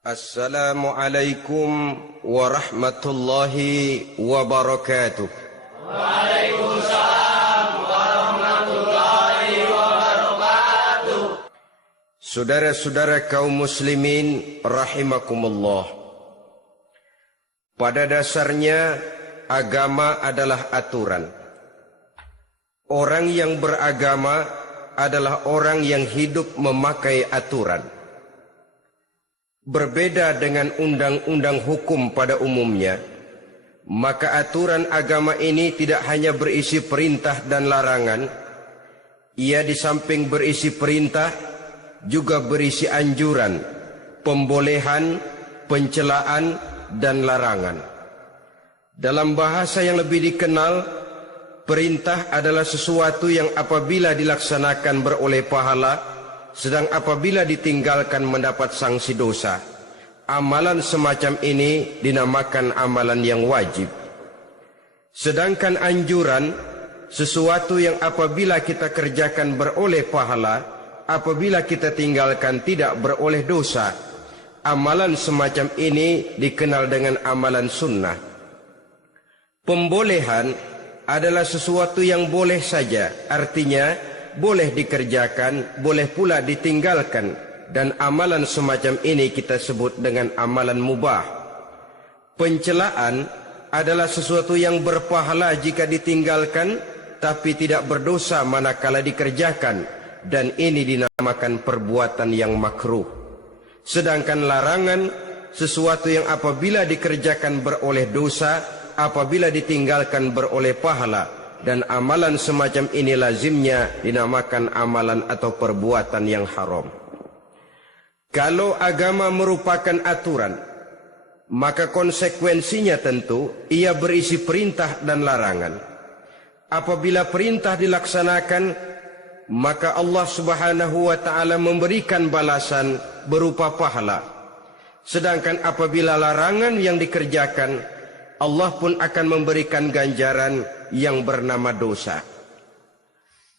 Assalamualaikum warahmatullahi wabarakatuh. Waalaikumsalam warahmatullahi wabarakatuh. Saudara-saudara kaum muslimin rahimakumullah. Pada dasarnya agama adalah aturan. Orang yang beragama adalah orang yang hidup memakai aturan. Berbeda dengan undang-undang hukum pada umumnya, maka aturan agama ini tidak hanya berisi perintah dan larangan. Ia di samping berisi perintah juga berisi anjuran, pembolehan, pencelaan, dan larangan. Dalam bahasa yang lebih dikenal, perintah adalah sesuatu yang apabila dilaksanakan beroleh pahala, sedang apabila ditinggalkan mendapat sanksi dosa. Amalan semacam ini dinamakan amalan yang wajib. Sedangkan anjuran, sesuatu yang apabila kita kerjakan beroleh pahala, apabila kita tinggalkan tidak beroleh dosa. Amalan semacam ini dikenal dengan amalan sunnah. Pembolehan adalah sesuatu yang boleh saja, artinya boleh dikerjakan, boleh pula ditinggalkan, dan amalan semacam ini kita sebut dengan amalan mubah. Pencelaan adalah sesuatu yang berpahala jika ditinggalkan, tapi tidak berdosa manakala dikerjakan, dan ini dinamakan perbuatan yang makruh. Sedangkan larangan, sesuatu yang apabila dikerjakan beroleh dosa, apabila ditinggalkan beroleh pahala. Dan amalan semacam ini lazimnya dinamakan amalan atau perbuatan yang haram. Kalau agama merupakan aturan, maka konsekuensinya tentu ia berisi perintah dan larangan. Apabila perintah dilaksanakan, maka Allah Subhanahu wa ta'ala memberikan balasan berupa pahala. Sedangkan apabila larangan yang dikerjakan, Allah pun akan memberikan ganjaran yang bernama dosa.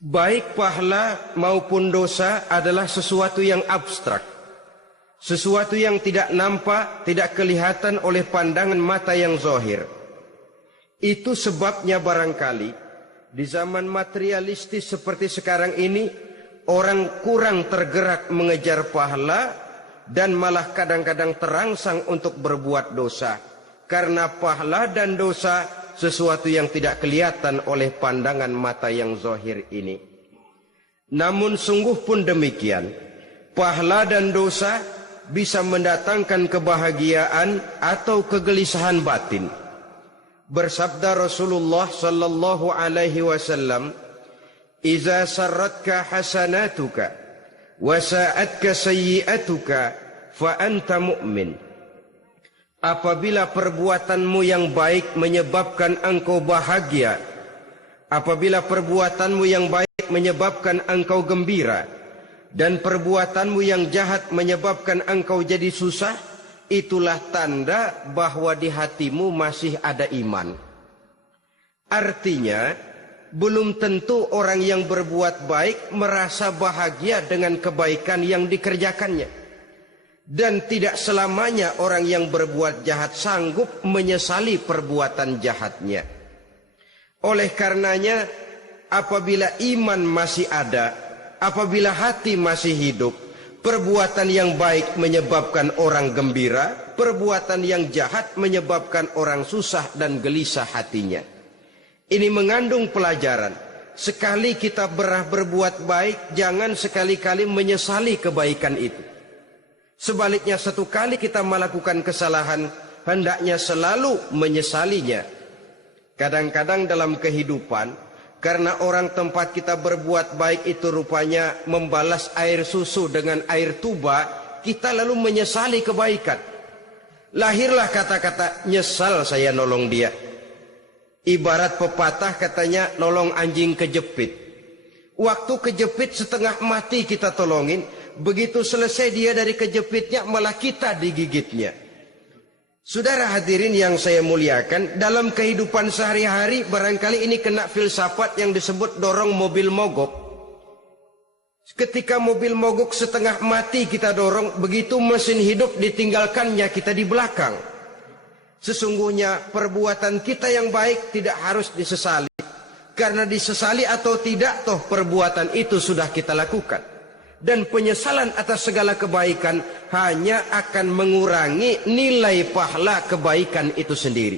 Baik pahala maupun dosa adalah sesuatu yang abstrak. Sesuatu yang tidak nampak, tidak kelihatan oleh pandangan mata yang zahir. Itu sebabnya barangkali di zaman materialistis seperti sekarang ini, orang kurang tergerak mengejar pahala dan malah kadang-kadang terangsang untuk berbuat dosa. Karena pahala dan dosa sesuatu yang tidak kelihatan oleh pandangan mata yang zahir ini. Namun sungguh pun demikian, pahala dan dosa bisa mendatangkan kebahagiaan atau kegelisahan batin. Bersabda Rasulullah sallallahu alaihi wasallam, "Iza sarratka hasanatuka wa sa'atka sayyi'atuka fa anta mu'min." Apabila perbuatanmu yang baik menyebabkan engkau bahagia, apabila perbuatanmu yang baik menyebabkan engkau gembira, dan perbuatanmu yang jahat menyebabkan engkau jadi susah, itulah tanda bahwa di hatimu masih ada iman. Artinya, belum tentu orang yang berbuat baik merasa bahagia dengan kebaikan yang dikerjakannya. Dan tidak selamanya orang yang berbuat jahat sanggup menyesali perbuatan jahatnya. Oleh karenanya, apabila iman masih ada, apabila hati masih hidup, perbuatan yang baik menyebabkan orang gembira, perbuatan yang jahat menyebabkan orang susah dan gelisah hatinya. Ini mengandung pelajaran. Sekali kita berbuat baik, jangan sekali-kali menyesali kebaikan itu. Sebaliknya, satu kali kita melakukan kesalahan, hendaknya selalu menyesalinya. Kadang-kadang dalam kehidupan, karena orang tempat kita berbuat baik itu rupanya membalas air susu dengan air tuba, kita lalu menyesali kebaikan. Lahirlah kata-kata, nyesal saya nolong dia. Ibarat pepatah katanya, nolong anjing kejepit. Waktu kejepit setengah mati kita tolongin, begitu selesai dia dari kejepitnya malah kita digigitnya. Saudara hadirin yang saya muliakan, dalam kehidupan sehari-hari barangkali ini kena filsafat yang disebut dorong mobil mogok. Ketika mobil mogok setengah mati kita dorong, begitu mesin hidup ditinggalkannya kita di belakang. Sesungguhnya perbuatan kita yang baik tidak harus disesali. Karena disesali atau tidak, toh perbuatan itu sudah kita lakukan. Dan penyesalan atas segala kebaikan hanya akan mengurangi nilai pahala kebaikan itu sendiri.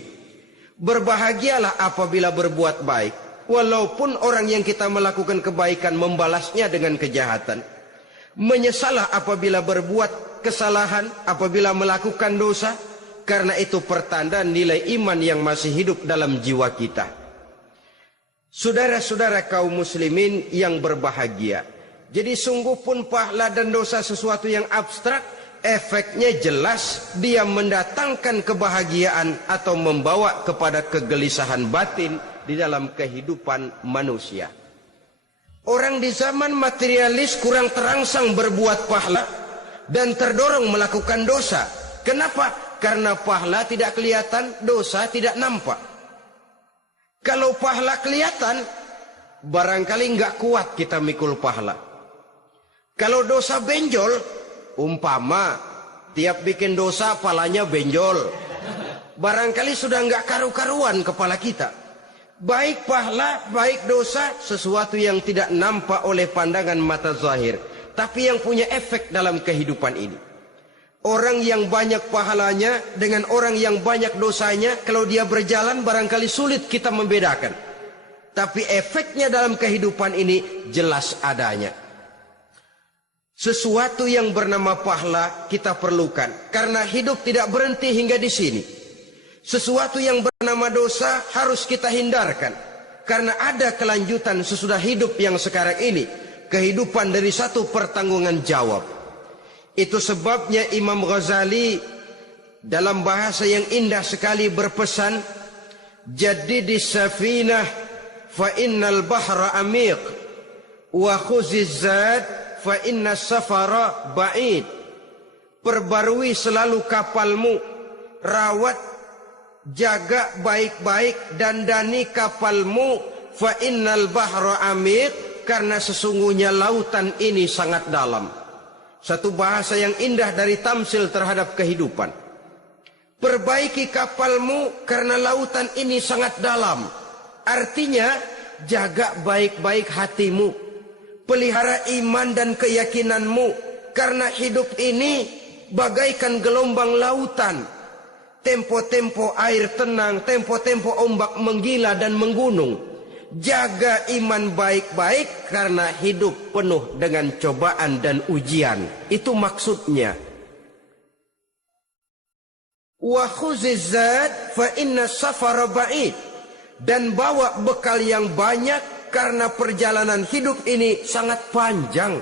Berbahagialah apabila berbuat baik, walaupun orang yang kita melakukan kebaikan membalasnya dengan kejahatan. Menyesalah apabila berbuat kesalahan, apabila melakukan dosa, karena itu pertanda nilai iman yang masih hidup dalam jiwa kita. Saudara-saudara kaum muslimin yang berbahagia, jadi sungguh pun pahala dan dosa sesuatu yang abstrak, efeknya jelas dia mendatangkan kebahagiaan atau membawa kepada kegelisahan batin di dalam kehidupan manusia. Orang di zaman materialis kurang terangsang berbuat pahala dan terdorong melakukan dosa. Kenapa? Karena pahala tidak kelihatan, dosa tidak nampak. Kalau pahala kelihatan, barangkali nggak kuat kita mikul pahala. Kalau dosa benjol, umpama tiap bikin dosa palanya benjol, barangkali sudah nggak karu-karuan kepala kita. Baik pahala, baik dosa, sesuatu yang tidak nampak oleh pandangan mata zahir, tapi yang punya efek dalam kehidupan ini. Orang yang banyak pahalanya dengan orang yang banyak dosanya, kalau dia berjalan barangkali sulit kita membedakan. Tapi efeknya dalam kehidupan ini jelas adanya. Sesuatu yang bernama pahala kita perlukan, karena hidup tidak berhenti hingga di sini. Sesuatu yang bernama dosa harus kita hindarkan, karena ada kelanjutan sesudah hidup yang sekarang ini. Kehidupan dari satu pertanggungan jawab. Itu sebabnya Imam Ghazali dalam bahasa yang indah sekali berpesan, Jadidis safinah fa innal bahra amiq wa khuziz zad fa inna safara ba'id. Perbarui selalu kapalmu, rawat, jaga baik-baik, dandani kapalmu, fa innal bahra amiq, karena sesungguhnya lautan ini sangat dalam. Satu bahasa yang indah dari tamsil terhadap kehidupan. Perbaiki kapalmu karena lautan ini sangat dalam. Artinya jaga baik-baik hatimu, pelihara iman dan keyakinanmu, karena hidup ini bagaikan gelombang lautan. Tempo-tempo air tenang, tempo-tempo ombak menggila dan menggunung. Jaga iman baik-baik karena hidup penuh dengan cobaan dan ujian. Itu maksudnya. Wa khuziz zad fa inna safara ba'id. Dan bawa bekal yang banyak karena perjalanan hidup ini sangat panjang.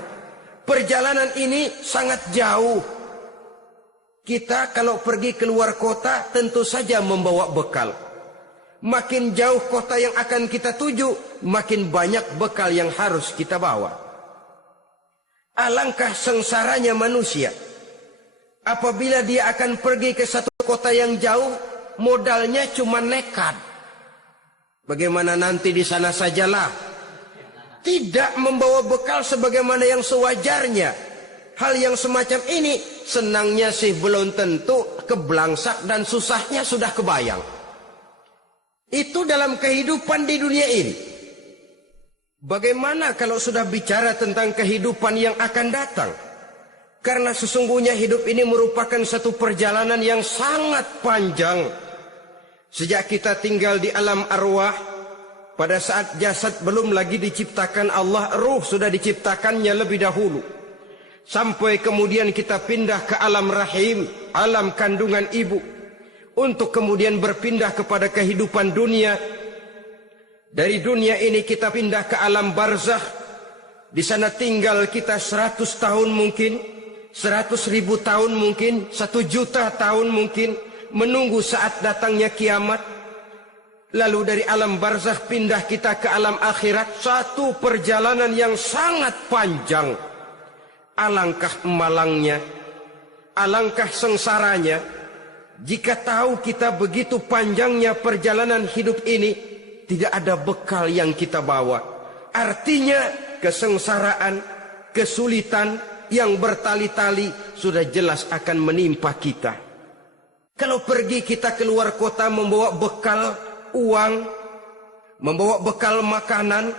Perjalanan ini sangat jauh. Kita kalau pergi keluar kota tentu saja membawa bekal. Makin jauh kota yang akan kita tuju, makin banyak bekal yang harus kita bawa. Alangkah sengsaranya manusia apabila dia akan pergi ke satu kota yang jauh, modalnya cuma nekat. Bagaimana nanti di sana sajalah. Tidak membawa bekal sebagaimana yang sewajarnya. Hal yang semacam ini senangnya sih belum tentu, keblangsak dan susahnya sudah kebayang. Itu dalam kehidupan di dunia ini. Bagaimana kalau sudah bicara tentang kehidupan yang akan datang? Karena sesungguhnya hidup ini merupakan satu perjalanan yang sangat panjang. Sejak kita tinggal di alam arwah, pada saat jasad belum lagi diciptakan Allah, ruh sudah diciptakannya lebih dahulu. Sampai kemudian kita pindah ke alam rahim, alam kandungan ibu. Untuk kemudian berpindah kepada kehidupan dunia. Dari dunia ini kita pindah ke alam barzakh. Di sana tinggal kita 100 tahun mungkin, 100.000 tahun mungkin, 1 juta tahun mungkin, menunggu saat datangnya kiamat. Lalu dari alam barzakh pindah kita ke alam akhirat. Satu perjalanan yang sangat panjang. Alangkah malangnya, alangkah sengsaranya jika tahu kita begitu panjangnya perjalanan hidup ini, tidak ada bekal yang kita bawa. Artinya kesengsaraan, kesulitan yang bertali-tali sudah jelas akan menimpa kita. Kalau pergi kita keluar kota membawa bekal uang, membawa bekal makanan,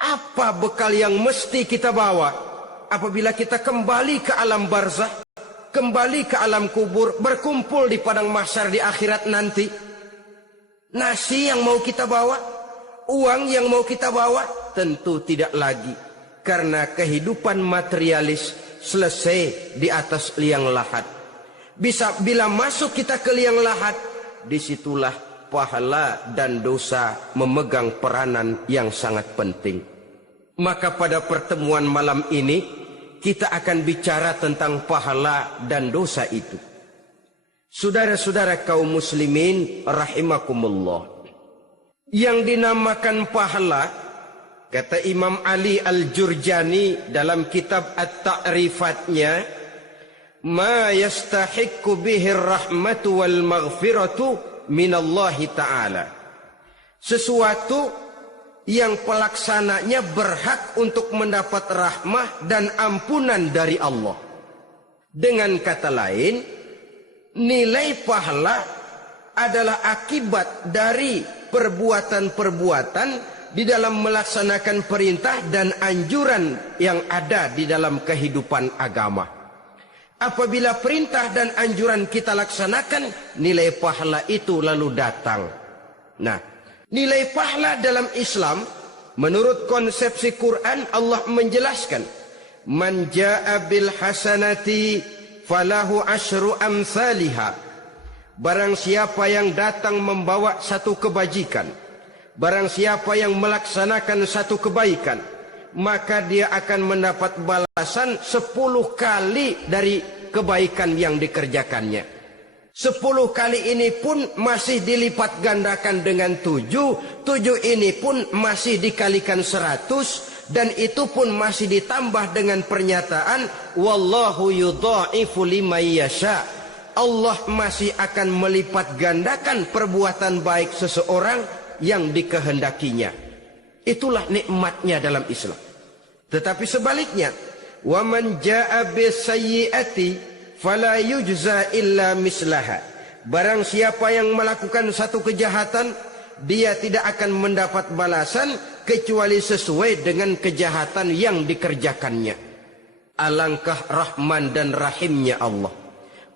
apa bekal yang mesti kita bawa apabila kita kembali ke alam barzah, kembali ke alam kubur, berkumpul di padang mahsyar di akhirat nanti? Nasi yang mau kita bawa, uang yang mau kita bawa? Tentu tidak lagi, karena kehidupan materialis selesai di atas liang lahat. Bila masuk kita ke liang lahat, disitulah pahala dan dosa memegang peranan yang sangat penting. Maka pada pertemuan malam ini kita akan bicara tentang pahala dan dosa itu. Saudara-saudara kaum muslimin rahimakumullah, yang dinamakan pahala, kata Imam Ali Al-Jurjani dalam kitab At-Ta'rifatnya, ma yastahiqqu bihi rahmatu wal maghfiratu minallahi ta'ala, sesuatu yang pelaksananya berhak untuk mendapat rahmah dan ampunan dari Allah. Dengan kata lain, nilai pahala adalah akibat dari perbuatan-perbuatan di dalam melaksanakan perintah dan anjuran yang ada di dalam kehidupan agama. Apabila perintah dan anjuran kita laksanakan, nilai pahala itu lalu datang. Nah, nilai pahala dalam Islam menurut konsepsi Quran, Allah menjelaskan, man jaa bil hasanati falahu asyru amsalihha. Barang siapa yang datang membawa satu kebajikan, barang siapa yang melaksanakan satu kebaikan, maka dia akan mendapat balasan 10 kali dari kebaikan yang dikerjakannya. 10 kali ini pun masih dilipat gandakan dengan 7. 7 ini pun masih dikalikan 100. Dan itu pun masih ditambah dengan pernyataan wallahu yudha'ifu liman yasha. Allah masih akan melipat gandakan perbuatan baik seseorang yang dikehendakinya. Itulah nikmatnya dalam Islam. Tetapi sebaliknya, wa man jaa'a bisayyi'ati fala yujza illa mislaha. Barang siapa yang melakukan satu kejahatan, dia tidak akan mendapat balasan kecuali sesuai dengan kejahatan yang dikerjakannya. Alangkah rahman dan rahimnya Allah.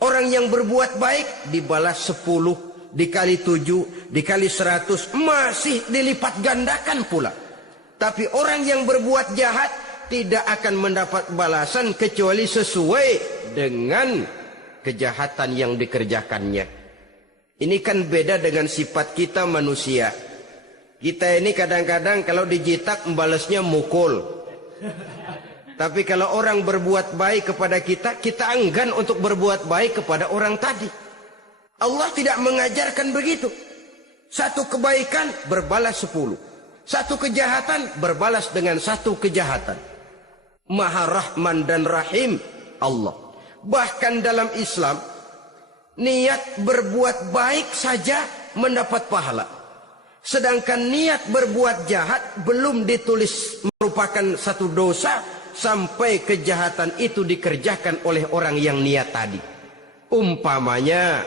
Orang yang berbuat baik dibalas 10, dikali 7, dikali 100, masih dilipat gandakan pula. Tapi orang yang berbuat jahat tidak akan mendapat balasan kecuali sesuai dengan kejahatan yang dikerjakannya. Ini kan beda dengan sifat kita manusia. Kita ini kadang-kadang kalau dijitak membalasnya mukul. Tapi kalau orang berbuat baik kepada kita, kita enggan untuk berbuat baik kepada orang tadi. Allah tidak mengajarkan begitu. Satu kebaikan berbalas 10. Satu kejahatan berbalas dengan satu kejahatan. Maha Rahman dan Rahim Allah. Bahkan dalam Islam, niat berbuat baik saja mendapat pahala. Sedangkan niat berbuat jahat belum ditulis merupakan satu dosa sampai kejahatan itu dikerjakan oleh orang yang niat tadi. Umpamanya,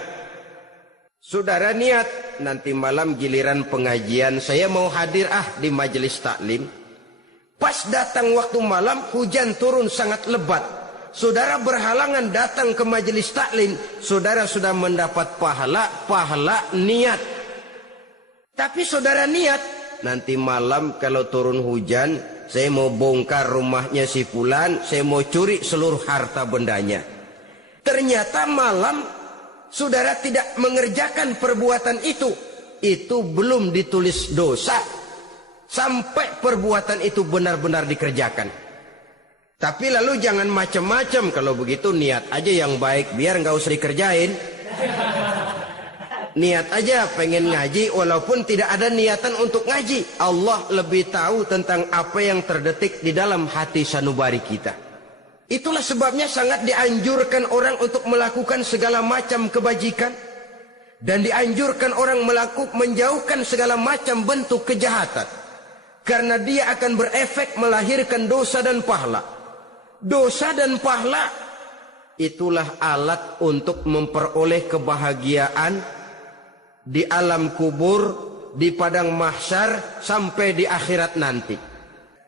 saudara niat nanti malam giliran pengajian saya mau hadir di majelis taklim. Pas datang waktu malam hujan turun sangat lebat. Saudara berhalangan datang ke majelis taklim, saudara sudah mendapat pahala niat. Tapi saudara niat, nanti malam kalau turun hujan, saya mau bongkar rumahnya si fulan, saya mau curi seluruh harta bendanya. Ternyata malam saudara tidak mengerjakan perbuatan itu belum ditulis dosa sampai perbuatan itu benar-benar dikerjakan. Tapi lalu jangan macam-macam, kalau begitu niat aja yang baik biar nggak usah dikerjain. Niat aja pengen ngaji walaupun tidak ada niatan untuk ngaji. Allah lebih tahu tentang apa yang terdetik di dalam hati sanubari kita. Itulah sebabnya sangat dianjurkan orang untuk melakukan segala macam kebajikan. Dan dianjurkan orang menjauhkan segala macam bentuk kejahatan. Karena dia akan berefek melahirkan dosa dan pahala. Dosa dan pahala itulah alat untuk memperoleh kebahagiaan di alam kubur, di padang mahsyar, sampai di akhirat nanti.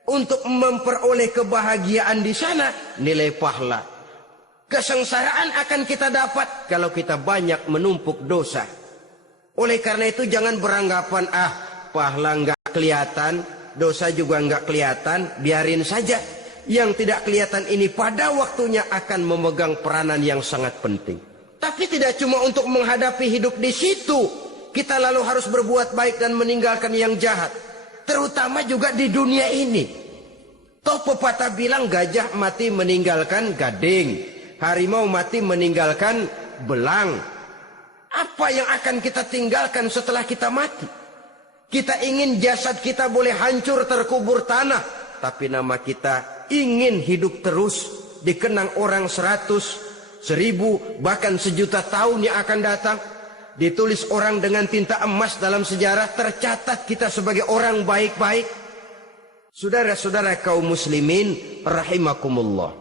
Untuk memperoleh kebahagiaan di sana, nilai pahala. Kesengsaraan akan kita dapat kalau kita banyak menumpuk dosa. Oleh karena itu jangan beranggapan, pahala nggak kelihatan, dosa juga nggak kelihatan, biarin saja. Yang tidak kelihatan ini pada waktunya akan memegang peranan yang sangat penting. Tapi tidak cuma untuk menghadapi hidup di situ, kita lalu harus berbuat baik dan meninggalkan yang jahat. Terutama juga di dunia ini. Toh pepatah bilang gajah mati meninggalkan gading, harimau mati meninggalkan belang. Apa yang akan kita tinggalkan setelah kita mati? Kita ingin jasad kita boleh hancur terkubur tanah, tapi nama kita ingin hidup terus, dikenang orang 100, 1000, bahkan 1.000.000 tahun yang akan datang. Ditulis orang dengan tinta emas dalam sejarah, tercatat kita sebagai orang baik-baik. Saudara-saudara kaum muslimin rahimakumullah.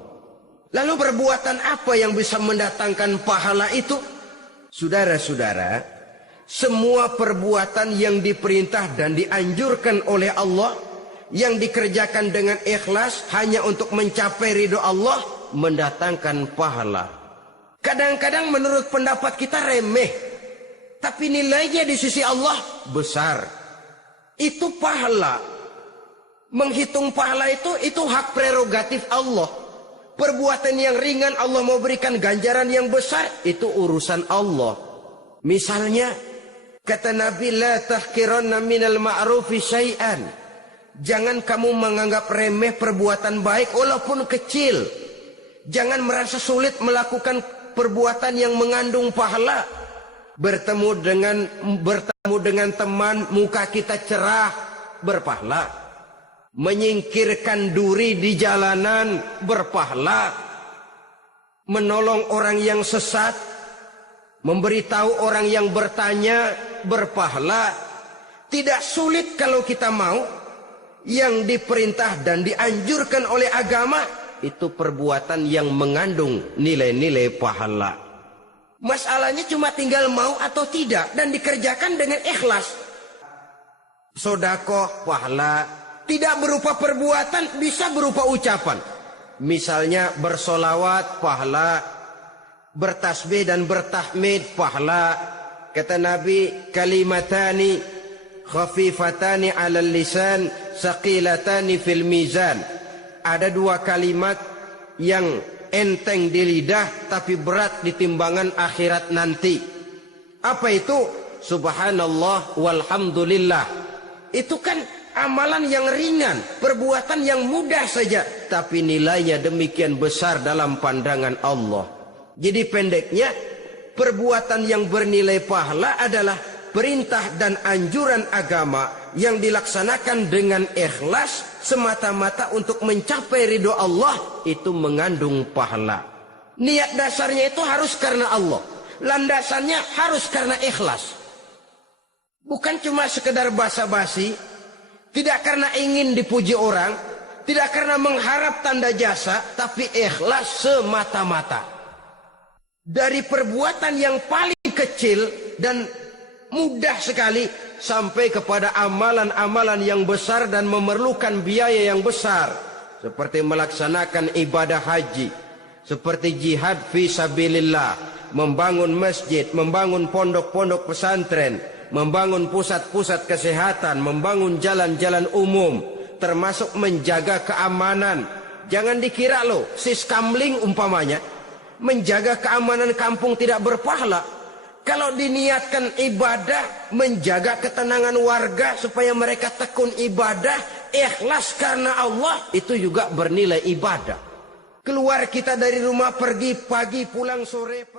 Lalu perbuatan apa yang bisa mendatangkan pahala itu? Saudara-saudara, semua perbuatan yang diperintah dan dianjurkan oleh Allah, yang dikerjakan dengan ikhlas hanya untuk mencapai ridho Allah, mendatangkan pahala. Kadang-kadang menurut pendapat kita remeh, tapi nilainya di sisi Allah besar. Itu pahala. Menghitung pahala itu hak prerogatif Allah. Perbuatan yang ringan Allah mau berikan ganjaran yang besar, itu urusan Allah. Misalnya kata Nabi, la tahqiranna minal ma'rufi syai'an. Jangan kamu menganggap remeh perbuatan baik walaupun kecil. Jangan merasa sulit melakukan perbuatan yang mengandung pahala. Bertemu dengan teman, muka kita cerah, berpahala. Menyingkirkan duri di jalanan, berpahala. Menolong orang yang sesat, memberitahu orang yang bertanya, berpahala. Tidak sulit kalau kita mau. Yang diperintah dan dianjurkan oleh agama, itu perbuatan yang mengandung nilai-nilai pahala. Masalahnya cuma tinggal mau atau tidak, dan dikerjakan dengan ikhlas. Sedekah pahala, tidak berupa perbuatan, bisa berupa ucapan. Misalnya bersolawat pahala, bertasbih dan bertahmid pahala. Kata Nabi, kalimatani khafifatani 'alal lisan, saqilatani fil mizan. Ada dua kalimat yang enteng di lidah tapi berat di timbangan akhirat nanti. Apa itu? Subhanallah walhamdulillah. Itu kan amalan yang ringan, perbuatan yang mudah saja, tapi nilainya demikian besar dalam pandangan Allah. Jadi pendeknya, perbuatan yang bernilai pahala adalah perintah dan anjuran agama yang dilaksanakan dengan ikhlas semata-mata untuk mencapai ridho Allah, itu mengandung pahala. Niat dasarnya itu harus karena Allah, landasannya harus karena ikhlas. Bukan cuma sekedar basa-basi, tidak karena ingin dipuji orang, tidak karena mengharap tanda jasa, tapi ikhlas semata-mata. Dari perbuatan yang paling kecil dan mudah sekali sampai kepada amalan-amalan yang besar dan memerlukan biaya yang besar, seperti melaksanakan ibadah haji, seperti jihad fi sabilillah, membangun masjid, membangun pondok-pondok pesantren, membangun pusat-pusat kesehatan, membangun jalan-jalan umum, termasuk menjaga keamanan. Jangan dikira loh, siskamling umpamanya, menjaga keamanan kampung tidak berpahala. Kalau diniatkan ibadah, menjaga ketenangan warga supaya mereka tekun ibadah, ikhlas karena Allah, itu juga bernilai ibadah. Keluar kita dari rumah, pergi pagi, pulang sore.